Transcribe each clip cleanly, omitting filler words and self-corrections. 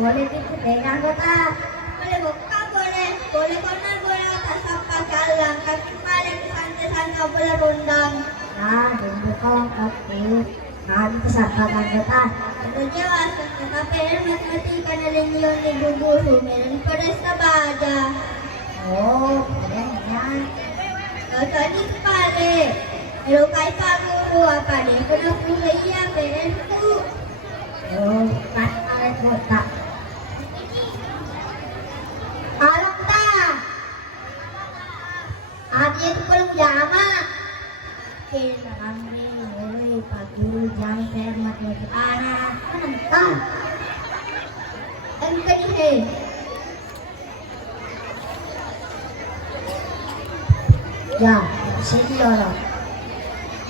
boleh gitu deh anggota. Boleh buka boleh. Boleh konon boleh tak sampai jalan. Kaki paling santai-santai boleh rundang. Nah, dulu kong oke. Kami kesempatan anggota. Berjelas tapi matematika na lang yun ni Guguru. Meron pa rin sa baja. Oh, keren yan. Tadi pare. Pero kay paguro pare. Kung kulay iya, meron po. Oh, kan karet botak. Alam ta. Adi itu belum jama. Kita kami mulai pagi jam fermat lagi anak. Menentang. Ang kanihe. Ya, sini orang.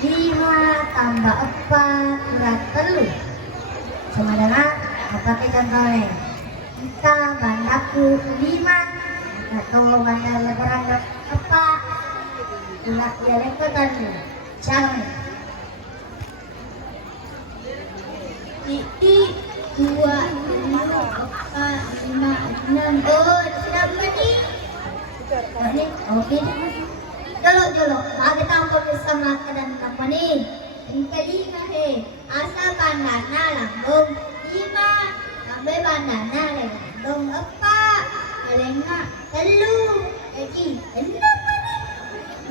5 tambah 4 kurang 3. Sama dengan apa ke contohnya? Kita bandaku 5 atau bandar lebaran 4. Ulah ya lekotan. Jangan. Titik 2, 5, 6. Oh, sudah berani. Ini oke. Jolo, bakit ang pagkasama ka dan company? Ang kalima he. Asa bandana langgong. 5. Tambay bandana langgong. 4. Kalenga. 3. Eki. 6 mani.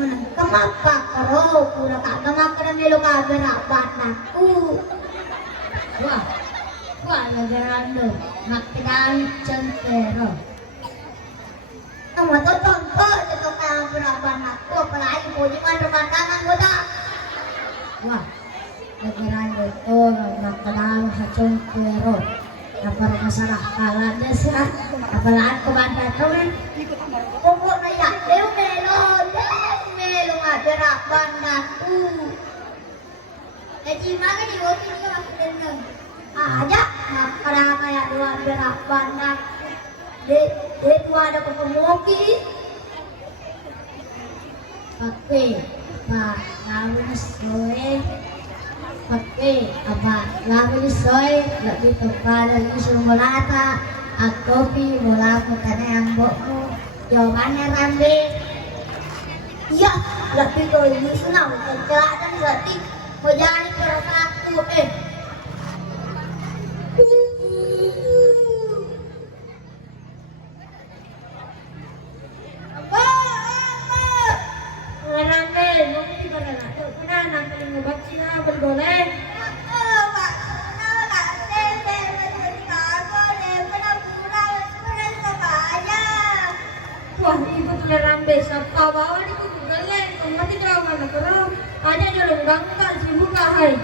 Manang kamapa karo, pura ka kamapa na melo ka berapat naku. Wah, lagarando, makidan cempero. Tama to contoh dito ka berapat naku, apalagi po di man pemandangan mo ta. Wah, lagarando to, makidan cempero. Apalagi masalah kalah desa, apalagi kebanda to eh. Pokok na ya, melo nga berapat naku. Eki maga di woki ni masuk dengang. Aja makara kayak dua berapan nak de dua ada pemoki pakai apa lalu soe pakai apa lalu soe lebih kepada mulata kopi mulata karena yang bokmu jawabannya rambe iya lebih ke ini senang kerjaan berarti mau jadi aku Wah, ibu toleran besar. Kawawan itu gagal, kamu tidak mana kerana ada jalan gangga, sibuk kahai.